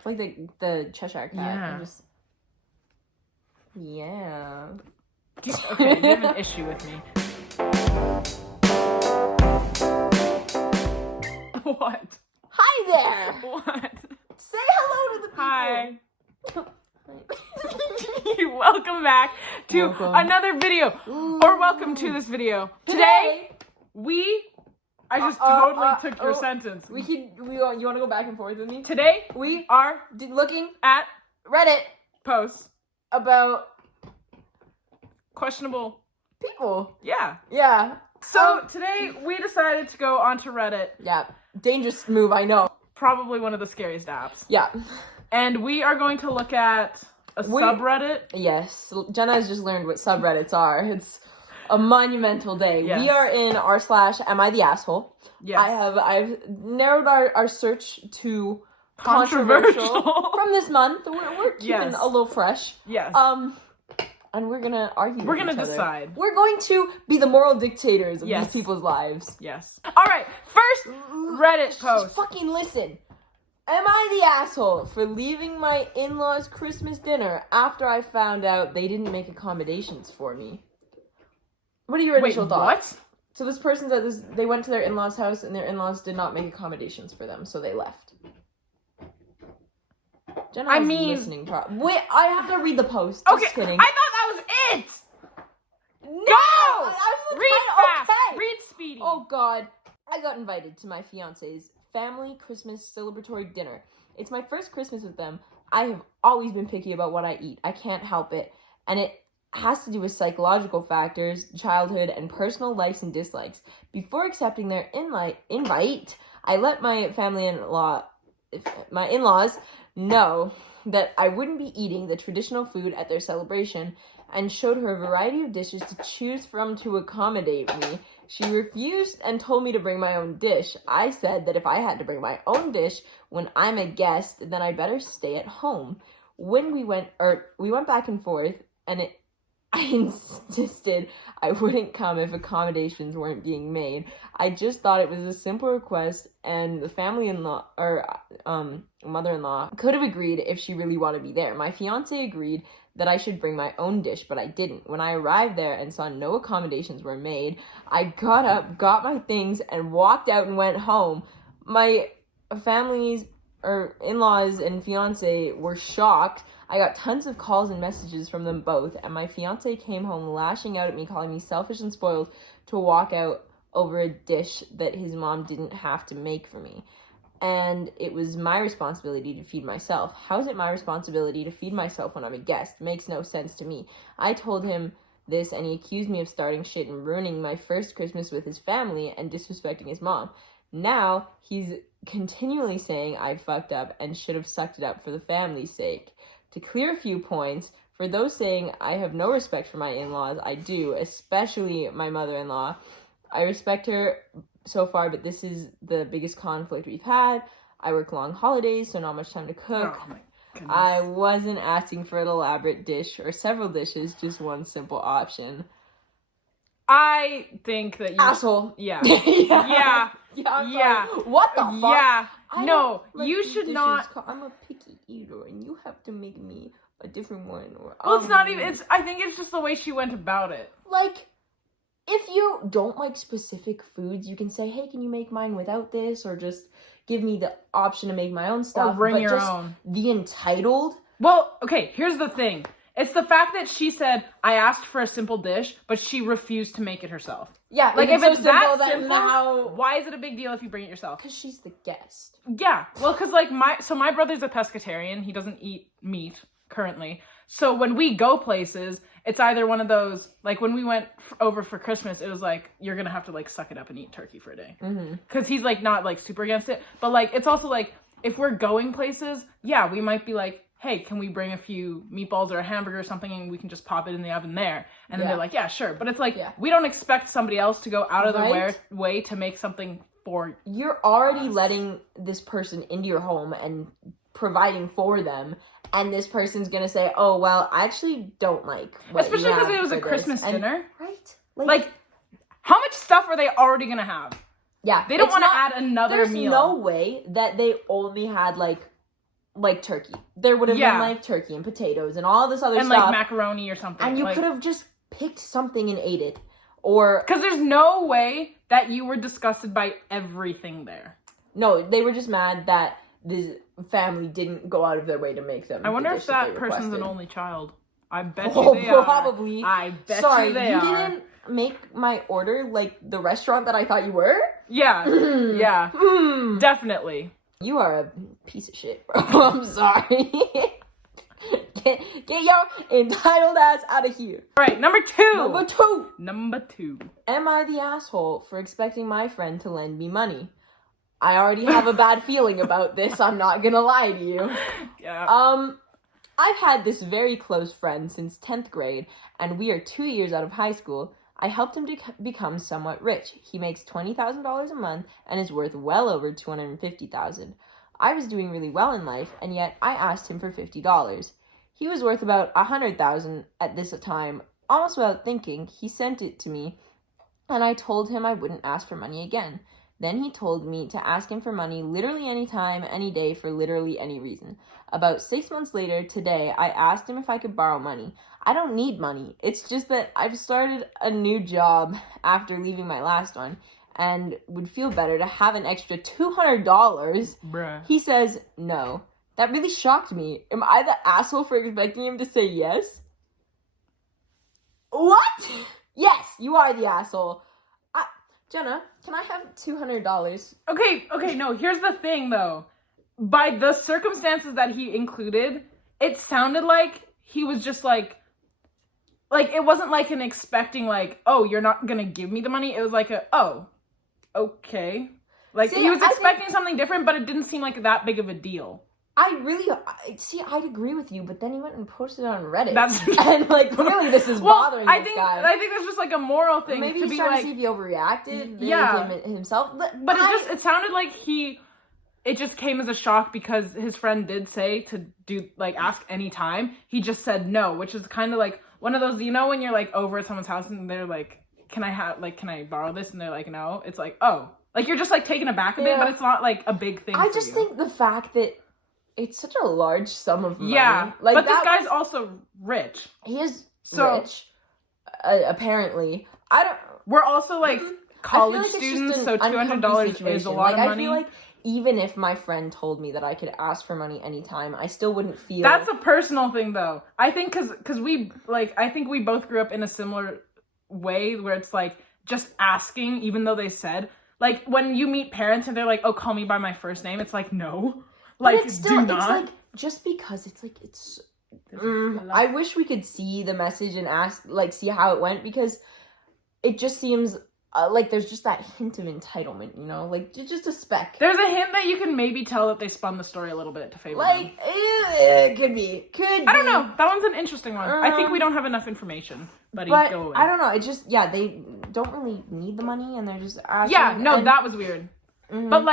It's like the Cheshire Cat. Yeah. Yeah. Okay, you have an issue with me. What? Hi there! What? Say hello to the people! Hi. Welcome back to another video. Or welcome to this video. Today, I just totally took your sentence. You want to go back and forth with me? Today, we are looking at Reddit posts about questionable people. Yeah. Yeah. So today, we decided to go onto Reddit. Yeah. Dangerous move, I know. Probably one of the scariest apps. Yeah. And we are going to look at a subreddit. Yes. Jenna has just learned what subreddits are. It's a monumental day. Yes. We are in r/Am I the Asshole? Yes. I've narrowed our search to controversial from this month. We're keeping a little fresh. Yes. And we're gonna argue. We're gonna decide. We're going to be the moral dictators of these people's lives. Yes. All right. First Reddit post. Just fucking listen. Am I the asshole for leaving my in-laws' Christmas dinner after I found out they didn't make accommodations for me? What are your initial thoughts? What? So this person said they went to their in-laws' house and their in-laws did not make accommodations for them, so they left. Jenna was listening. Wait, I have to read the post. Okay, Just kidding. I thought that was it. No! Go! Read fast. Okay. Read speedy. Oh God. I got invited to my fiance's family Christmas celebratory dinner. It's my first Christmas with them. I have always been picky about what I eat. I can't help it. And it has to do with psychological factors, childhood, and personal likes and dislikes. Before accepting their invite, I let my in-laws know that I wouldn't be eating the traditional food at their celebration and showed her a variety of dishes to choose from to accommodate me. She refused and told me to bring my own dish. I said that if I had to bring my own dish when I'm a guest, then I better stay at home. When we went back and forth, and I insisted I wouldn't come if accommodations weren't being made. I just thought it was a simple request, and the family-in-law, mother-in-law, could have agreed if she really wanted me there. My fiance agreed that I should bring my own dish, but I didn't. When I arrived there and saw no accommodations were made, I got up, got my things, and walked out and went home. My in-laws and fiance were shocked. I got tons of calls and messages from them both, and my fiance came home lashing out at me, calling me selfish and spoiled to walk out over a dish that his mom didn't have to make for me. And it was my responsibility to feed myself. How is it my responsibility to feed myself when I'm a guest? Makes no sense to me. I told him this, and he accused me of starting shit and ruining my first Christmas with his family and disrespecting his mom. Now, he's continually saying I fucked up and should have sucked it up for the family's sake. To clear a few points, for those saying I have no respect for my in-laws, I do, especially my mother-in-law. I respect her so far, but this is the biggest conflict we've had. I work long holidays, so not much time to cook. Oh my goodness. I wasn't asking for an elaborate dish or several dishes, just one simple option. I think that you... Asshole. Yeah. Yeah. Yeah. What the fuck? Yeah. No, you should not... I'm a picky eater, and you have to make me a different one. Well, it's not even... I think it's just the way she went about it. Like, if you don't like specific foods, you can say, hey, can you make mine without this? Or just give me the option to make my own stuff. Or bring your own. The entitled? Well, okay, here's the thing. It's the fact that she said, I asked for a simple dish, but she refused to make it herself. Yeah, like if it's that simple, now... why is it a big deal if you bring it yourself? Because she's the guest. Yeah, well, because like my brother's a pescatarian. He doesn't eat meat currently. So when we go places, it's either one of those, like when we went over for Christmas, it was like, you're going to have to like suck it up and eat turkey for a day. Because he's like not like super against it. But like, it's also like, if we're going places, yeah, we might be like, hey, can we bring a few meatballs or a hamburger or something and we can just pop it in the oven there? And then they're like, yeah, sure. But it's like, we don't expect somebody else to go out of their way to make something for You're already letting this person into your home and providing for them. And this person's going to say, oh, well, I actually don't like what especially because it was a Christmas dinner. Right? Like, how much stuff are they already going to have? Yeah. They don't want to add another meal. There's no way that they only had, like, like turkey. There would have been like turkey and potatoes and all this other and stuff. And like macaroni or something. And you could have just picked something and ate it. Or... Because there's no way that you were disgusted by everything there. No, they were just mad that the family didn't go out of their way to make them. I wonder if that person's an only child. I bet you they probably. Are. I bet Sorry, you they are. Sorry, you didn't make my order like the restaurant that I thought you were? Yeah. Yeah. Definitely. You are a piece of shit, bro. I'm sorry. Get your entitled ass out of here. All right, number two. Number two. Am I the asshole for expecting my friend to lend me money? I already have a bad feeling about this. I'm not gonna lie to you. Yeah. I've had this very close friend since 10th grade, and we are 2 years out of high school. I helped him to become somewhat rich. He makes $20,000 a month and is worth well over $250,000. I was doing really well in life, and yet I asked him for $50. He was worth about $100,000 at this time. Almost without thinking, he sent it to me, and I told him I wouldn't ask for money again. Then he told me to ask him for money literally any time, any day, for literally any reason. About 6 months later, today, I asked him if I could borrow money. I don't need money. It's just that I've started a new job after leaving my last one and would feel better to have an extra $200. Bruh. He says no. That really shocked me. Am I the asshole for expecting him to say yes? What? Yes, you are the asshole. Jenna, can I have $200? Okay, no, here's the thing, though. By the circumstances that he included, it sounded like he was just like, it wasn't like an expecting, like, oh, you're not gonna give me the money. It was like oh, okay. Like, he was expecting something different, but it didn't seem like that big of a deal. I'd agree with you, but then he went and posted it on Reddit. And clearly this is bothering this guy. I think that's just like a moral thing. Maybe he's trying to see if he overreacted. Yeah. Himself. But it sounded like it just came as a shock because his friend did say to do, ask any time. He just said no, which is kind of like one of those, when you're over at someone's house and they're like, can I borrow this? And they're like, no. It's like, oh. You're just taken aback a bit, but it's not a big thing. I just think the fact that it's such a large sum of money. Yeah, but this guy's also rich. He is rich, apparently. We're also college students, so $200 is a lot of money. I feel like even if my friend told me that I could ask for money anytime, I still wouldn't feel. That's a personal thing, though. I think because we I think we both grew up in a similar way where it's just asking, even though they said when you meet parents and they're like, "Oh, call me by my first name," it's no. But it's still, do not. It's just because it's I wish we could see the message and ask, see how it went, because it just seems there's just that hint of entitlement, just a speck. There's a hint that you can maybe tell that they spun the story a little bit to favor them. It could be. I don't know. That one's an interesting one. I think we don't have enough information, buddy. But go away. I don't know. It just, they don't really need the money, and they're just asking. Yeah, no, that was weird. Mm-hmm. But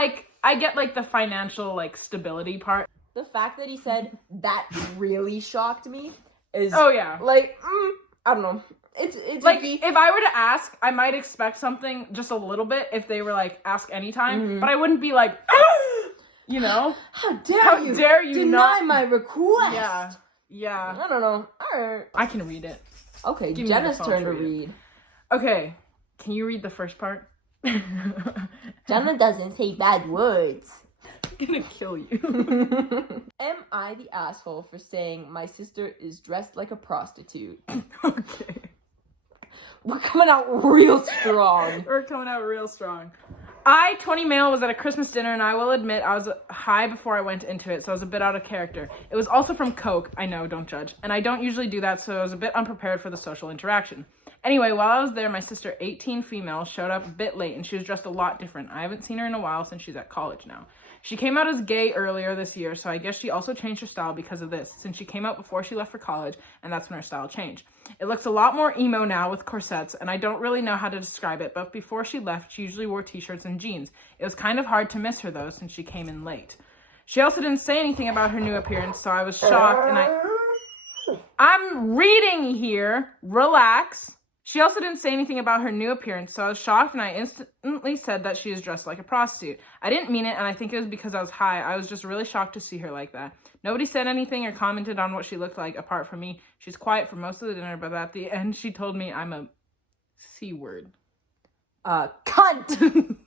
I get the financial stability part. The fact that he said that really shocked me is I don't know. It's if I were to ask, I might expect something just a little bit if they were ask anytime, but I wouldn't be how dare you deny my request? Yeah. I don't know. All right. I can read it. Okay, Jenna's turn to read. Okay, can you read the first part? Jenna doesn't say bad words. I'm gonna kill you. Am I the asshole for saying my sister is dressed like a prostitute? Okay. We're coming out real strong. We're coming out real strong. I, 20 male, was at a Christmas dinner, and I will admit I was high before I went into it, so I was a bit out of character. It was also from Coke. I know, don't judge. And I don't usually do that, so I was a bit unprepared for the social interaction. Anyway, while I was there, my sister, 18 female, showed up a bit late, and she was dressed a lot different. I haven't seen her in a while since she's at college now. She came out as gay earlier this year, so I guess she also changed her style because of this, since she came out before she left for college, and that's when her style changed. It looks a lot more emo now with corsets, and I don't really know how to describe it, but before she left, she usually wore t-shirts and jeans. It was kind of hard to miss her, though, since she came in late. She also didn't say anything about her new appearance, so I was shocked, and I'm reading here. Relax. She also didn't say anything about her new appearance, so I was shocked and I instantly said that she was dressed like a prostitute. I didn't mean it, and I think it was because I was high. I was just really shocked to see her like that. Nobody said anything or commented on what she looked like apart from me. She's quiet for most of the dinner, but at the end she told me I'm a C word. Cunt!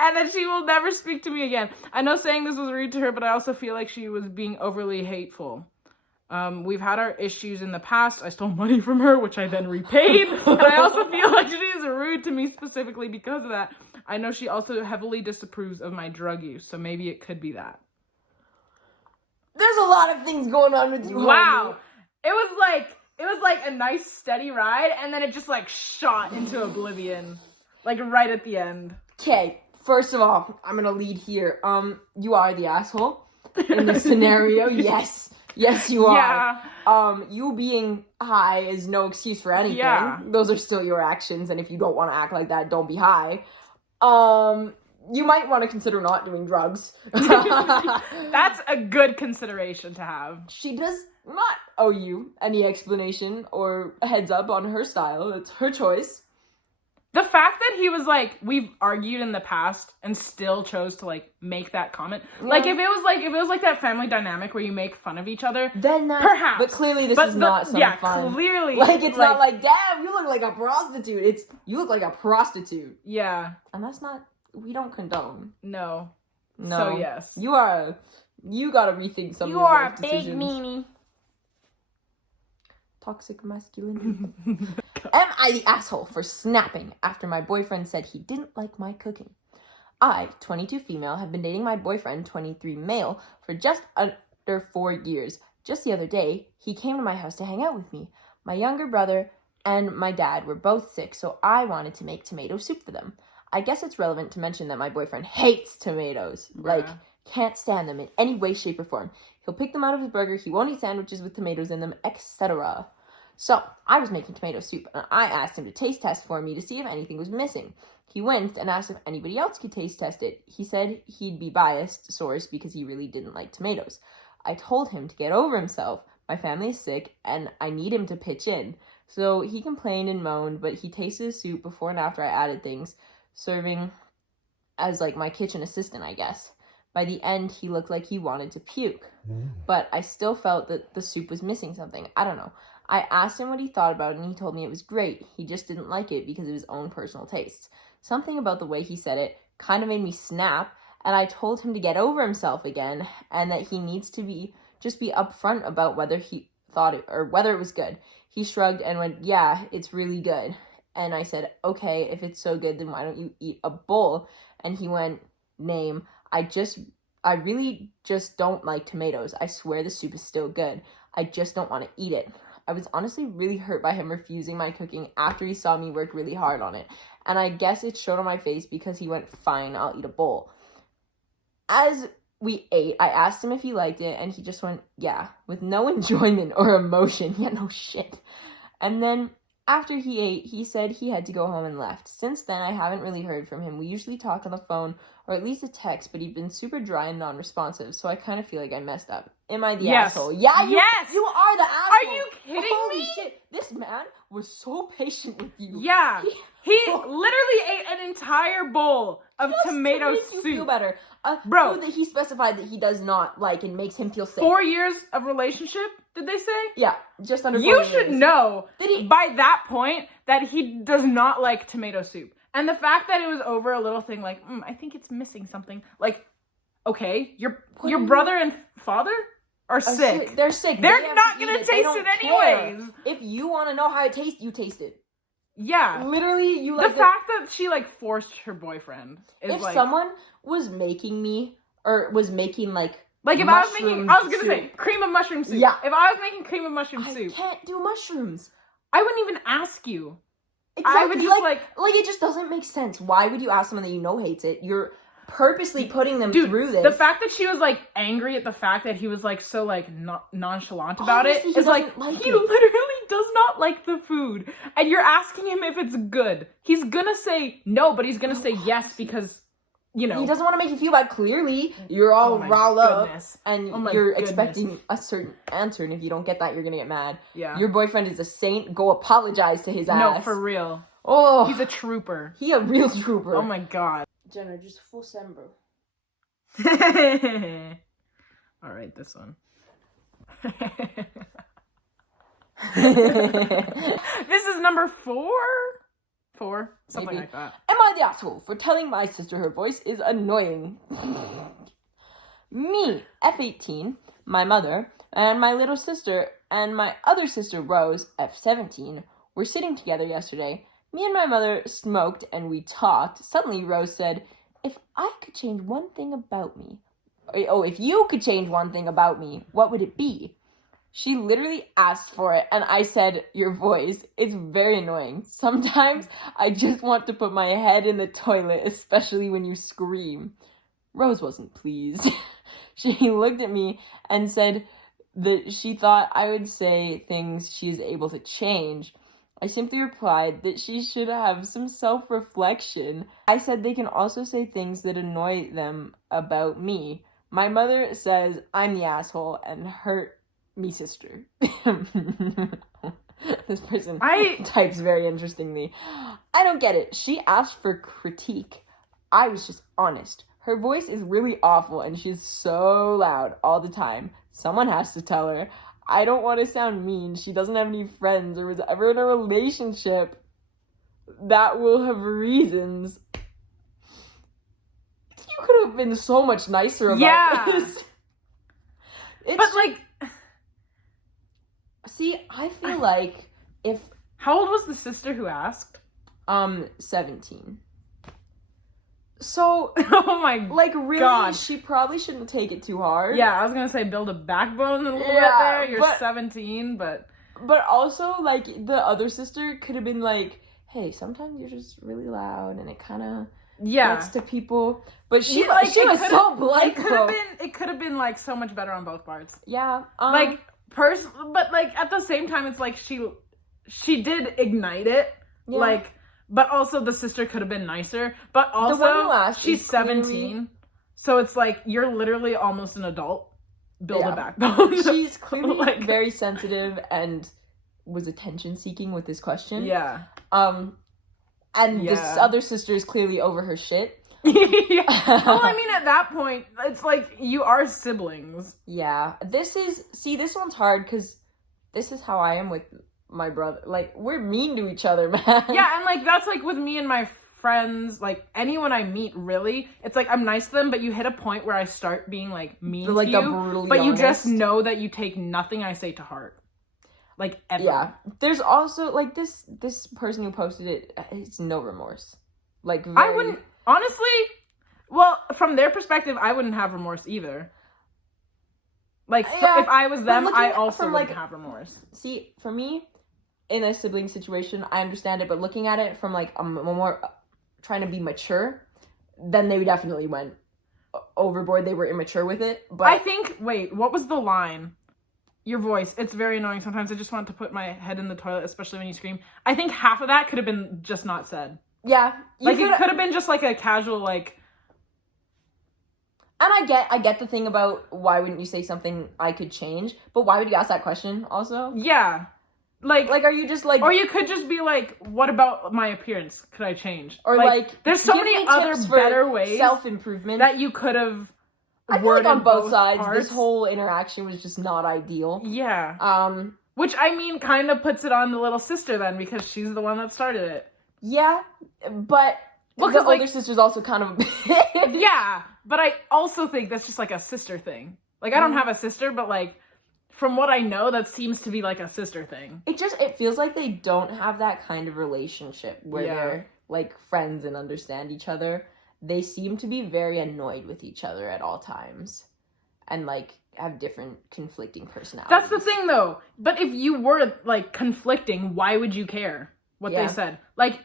And that she will never speak to me again. I know saying this was rude to her, but I also feel like she was being overly hateful. We've had our issues in the past. I stole money from her, which I then repaid. And I also feel like she is rude to me specifically because of that. I know she also heavily disapproves of my drug use, so maybe it could be that. There's a lot of things going on with you, Wow. homie. It was like a nice steady ride, and then it just like shot into oblivion. Like right at the end. Okay, first of all, I'm gonna lead here. You are the asshole in this scenario. Yes, you are. Yeah. You being high is no excuse for anything. Yeah. Those are still your actions, and if you don't want to act like that, don't be high. You might want to consider not doing drugs. That's a good consideration to have. She does not owe you any explanation or a heads up on her style. It's her choice. The fact that he was like, we've argued in the past and still chose to like make that comment. Yeah. Like if it was like that family dynamic where you make fun of each other, Then that's, perhaps. But clearly this is not some fun. Clearly. Like it's not like, damn, you look like a prostitute. It's you look like a prostitute. Yeah. And that's not, we don't condone. No. No. So yes. You gotta rethink some of You your are life a big decisions. meanie. Toxic masculinity. Am I the asshole for snapping after my boyfriend said he didn't like my cooking? I, 22 female, have been dating my boyfriend, 23 male, for just under 4 years. Just the other day, he came to my house to hang out with me. My younger brother and my dad were both sick, so I wanted to make tomato soup for them. I guess it's relevant to mention that my boyfriend hates tomatoes. Like, can't stand them in any way, shape, or form. He'll pick them out of his burger, he won't eat sandwiches with tomatoes in them, etc. So, I was making tomato soup, and I asked him to taste test for me to see if anything was missing. He winced and asked if anybody else could taste test it. He said he'd be biased source because he really didn't like tomatoes. I told him to get over himself. My family is sick, and I need him to pitch in. So, he complained and moaned, but he tasted his soup before and after I added things, serving as like my kitchen assistant, I guess. By the end, he looked like he wanted to puke. But I still felt that the soup was missing something. I don't know. I asked him what he thought about it, and he told me it was great. He just didn't like it because of his own personal tastes. Something about the way he said it kind of made me snap, and I told him to get over himself again, and that he needs to be upfront about whether he thought it, or whether it was good. He shrugged and went, yeah, it's really good. And I said, okay, if it's so good, then why don't you eat a bowl? And he went, name. I really just don't like tomatoes. I swear the soup is still good. I just don't want to eat it. I was honestly really hurt by him refusing my cooking after he saw me work really hard on it. And I guess it showed on my face because he went, fine, I'll eat a bowl. As we ate, I asked him if he liked it, and he just went, yeah, with no enjoyment or emotion. Yeah, no shit. And then after he ate, he said he had to go home and left. Since then, I haven't really heard from him. We usually talk on the phone or at least a text, but he's been super dry and non-responsive, so I kind of feel like I messed up. Am I the asshole? Yeah, you are the asshole. Are you kidding Holy me? shit. This man was so patient with you. Yeah. He literally ate an entire bowl of tomato to make soup. You feel better. Bro. Food that he specified that he does not like and makes him feel sick. 4 years of relationship, did they say? Yeah, just under 4 You years. should know Did he? by that point that he does not like tomato soup. And the fact that it was over a little thing like, I think it's missing something. Like, okay, your brother and father are sick. They're sick. They're not going to taste it anyways. If you want to know how it tastes, you taste it. Yeah. Literally, you like the fact that she like forced her boyfriend is if like, someone was making me or was making like if I was gonna say cream of mushroom soup. Yeah. If I was making cream of mushroom soup, I can't do mushrooms. I wouldn't even ask you. Exactly. I would just like it just doesn't make sense. Why would you ask someone that you know hates it? You're purposely putting them through this. The fact that she was like angry at the fact that he was like so like nonchalant about Obviously, it is like he literally does not like the food, and you're asking him if it's good. He's gonna say no, but he's gonna say yes because you know. He doesn't want to make you feel bad. Clearly, you're all riled up, and you're expecting a certain answer, and if you don't get that, you're gonna get mad. Yeah. Your boyfriend is a saint. Go apologize to his ass. No, for real. Oh. He's a trooper. He a real trooper. Oh my god. Jenna, just full send, bro. Alright, this one. This is number 4? 4? Something Maybe. like that. Am I the asshole for telling my sister her voice is annoying? Me, F18, my mother, and my little sister, and my other sister, Rose, F17, were sitting together yesterday. Me and my mother smoked and we talked. Suddenly, Rose said, if I could change one thing about me, if you could change one thing about me, what would it be? She literally asked for it, and I said, your voice. It's very annoying. Sometimes I just want to put my head in the toilet, especially when you scream. Rose wasn't pleased. She looked at me and said that she thought I would say things she is able to change. I simply replied that she should have some self-reflection. I said they can also say things that annoy them about me. My mother says I'm the asshole and hurt me sister. This person types very interestingly. I don't get it. She asked for critique. I was just honest. Her voice is really awful and she's so loud all the time. Someone has to tell her. I don't want to sound mean. She doesn't have any friends or was ever in a relationship. That will have reasons. You could have been so much nicer about this. But like, see, I feel like if... How old was the sister who asked? 17. So, oh my like, really, God. She probably shouldn't take it too hard. Yeah, I was gonna say build a backbone a little bit there. You're 17, but... But also, like, the other sister could have been like, hey, sometimes you're just really loud and it kind of gets to people. But she was so blunt. It could have been, like, so much better on both parts. Yeah. But, like, at the same time, it's like she did ignite it. Yeah. Like... But also, the sister could have been nicer. But also, she's 17. So it's like, you're literally almost an adult. Build a backbone. She's clearly very sensitive and was attention-seeking with this question. Yeah. This other sister is clearly over her shit. Well, I mean, at that point, it's like, you are siblings. Yeah. This one's hard, because this is how I am with... my brother, like, we're mean to each other, man. Yeah, and, like, that's, like, with me and my friends, like, anyone I meet, really, it's, like, I'm nice to them, but you hit a point where I start being, like, mean to you, but you just know that you take nothing I say to heart. Like, ever. Yeah. There's also, like, this person who posted it, it's no remorse. Like, I wouldn't, honestly, well, from their perspective, I wouldn't have remorse either. Like, if I was them, I also wouldn't have remorse. See, for me... in a sibling situation, I understand it, but looking at it from, like, a more trying to be mature, then they definitely went overboard. They were immature with it, but... I think, wait, what was the line? Your voice, it's very annoying. Sometimes I just want to put my head in the toilet, especially when you scream. I think half of that could have been just not said. Yeah. Like, it could have been just, like, a casual, like... And I get the thing about why wouldn't you say something I could change, but why would you ask that question also? Yeah. Like, are you just, like... Or you could just be like, what about my appearance? Could I change? Or, like there's so many other better ways... self-improvement. ...that you could have... I feel like on both sides, this whole interaction was just not ideal. Yeah. Which, I mean, kind of puts it on the little sister, then, because she's the one that started it. Yeah, but... Well, the older sister's also kind of a bitch. Yeah, but I also think that's just, like, a sister thing. Like, I don't have a sister, but, like... From what I know, that seems to be, like, a sister thing. It feels like they don't have that kind of relationship where they're, like, friends and understand each other. They seem to be very annoyed with each other at all times. And, like, have different conflicting personalities. That's the thing, though. But if you were, like, conflicting, why would you care what they said? Like,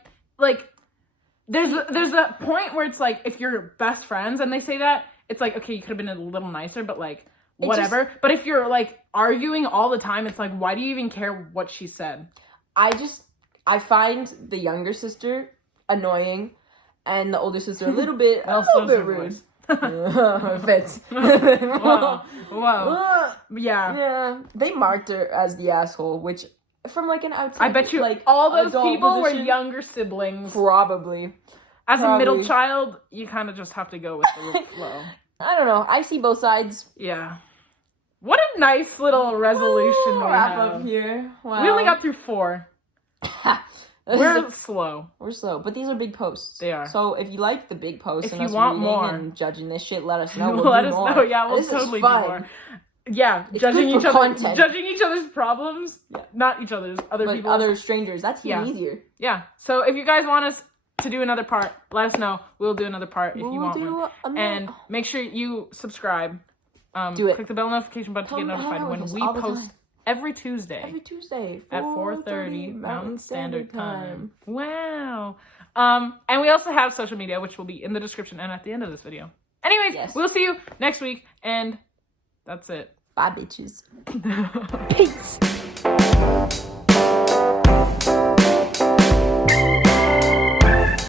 there's a point where it's, like, if you're best friends and they say that, it's like, okay, you could have been a little nicer, but, like... whatever. But if you're, like, arguing all the time, it's like, why do you even care what she said? I find the younger sister annoying, and the older sister a little bit rude. Fits. Wow. Yeah. Yeah. They marked her as the asshole, which from like an outside, I bet you like all those adult people position, were younger siblings. Probably. As a middle child, you kind of just have to go with the flow. I don't know. I see both sides. Yeah. What a nice little resolution we wrap have. up here. Wow. We only got through 4. We're slow. We're slow, but these are big posts. They are. So if you like the big posts if and you us want reading more and judging this shit, let us know. Let us know. Yeah, we'll this totally is do fun. more. Yeah, It's judging good for content. judging each other's problems. Yeah. Not each other's, other But people's. other strangers. That's even easier. Yeah. So if you guys want us to do another part, let us know. We'll do another part if you want one. And make sure you subscribe. Do it. Click the bell notification button to get notified when we post every Tuesday. Every Tuesday at 4:30 Mountain Standard Time. Wow. And we also have social media, which will be in the description and at the end of this video. Anyways, we'll see you next week, and that's it. Bye, bitches. Peace.